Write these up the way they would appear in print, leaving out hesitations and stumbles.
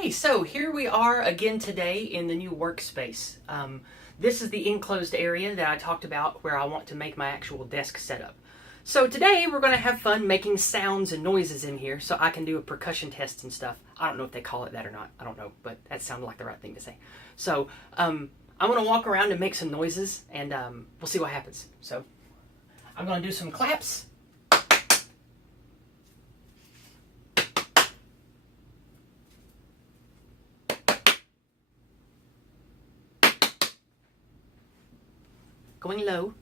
Okay, so here we are again today in the new workspace. This is the enclosed area that I talked about where I want to make my actual desk setup. So today we're going to have fun making sounds and noises in here so I can do a percussion test and stuff. I don't know if they call it that or not. I don't know, but that sounded like the right thing to say. So I'm going to walk around and make some noises and we'll see what happens. So I'm going to do some claps. Going low.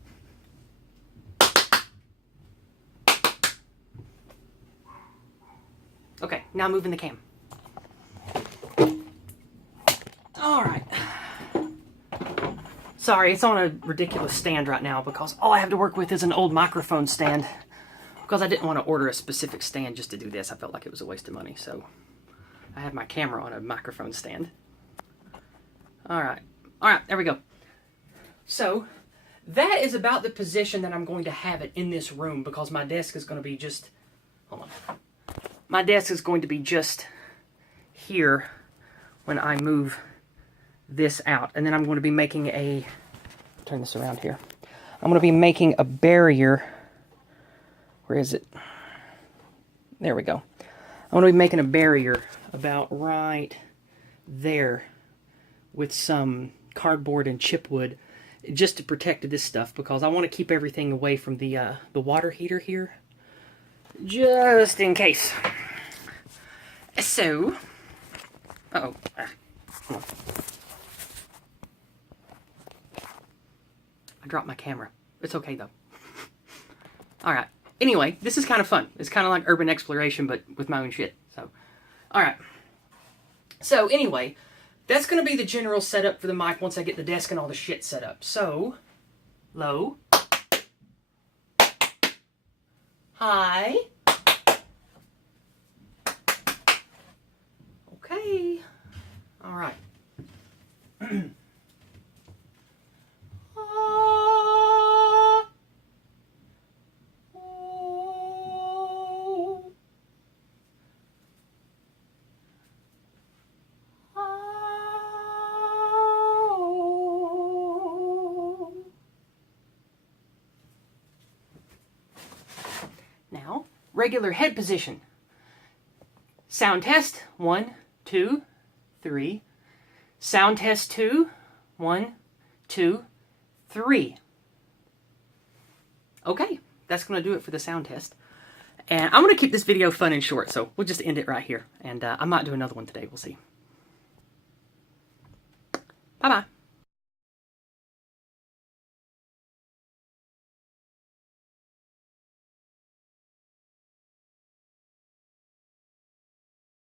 Okay, now moving the cam. Alright. Sorry, it's on a ridiculous stand right now because all I have to work with is an old microphone stand. Because I didn't want to order a specific stand just to do this. I felt like it was a waste of money, so I have my camera on a microphone stand. Alright, there we go. So, that is about the position that I'm going to have it in this room because my desk is going to be just, hold on. My desk is going to be just here when I move this out. And then I'm going to be making a, turn this around here. I'm going to be making a barrier. Where is it? There we go. I'm going to be making a barrier about right there with some cardboard and chipwood, just to protect this stuff because I want to keep everything away from the water heater here, just in case. So, hold on. I dropped my camera. It's okay though. All right. Anyway, this is kind of fun. It's kind of like urban exploration, but with my own shit. So, all right. So anyway. That's going to be the general setup for the mic once I get the desk and all the shit set up. So, low, high, okay, all right. Now, regular head position. Sound test, 1, 2, 3. Sound test 2, 1, 2, 3. Okay, that's going to do it for the sound test. And I'm going to keep this video fun and short, so we'll just end it right here. And I might do another one today, we'll see. Bye-bye.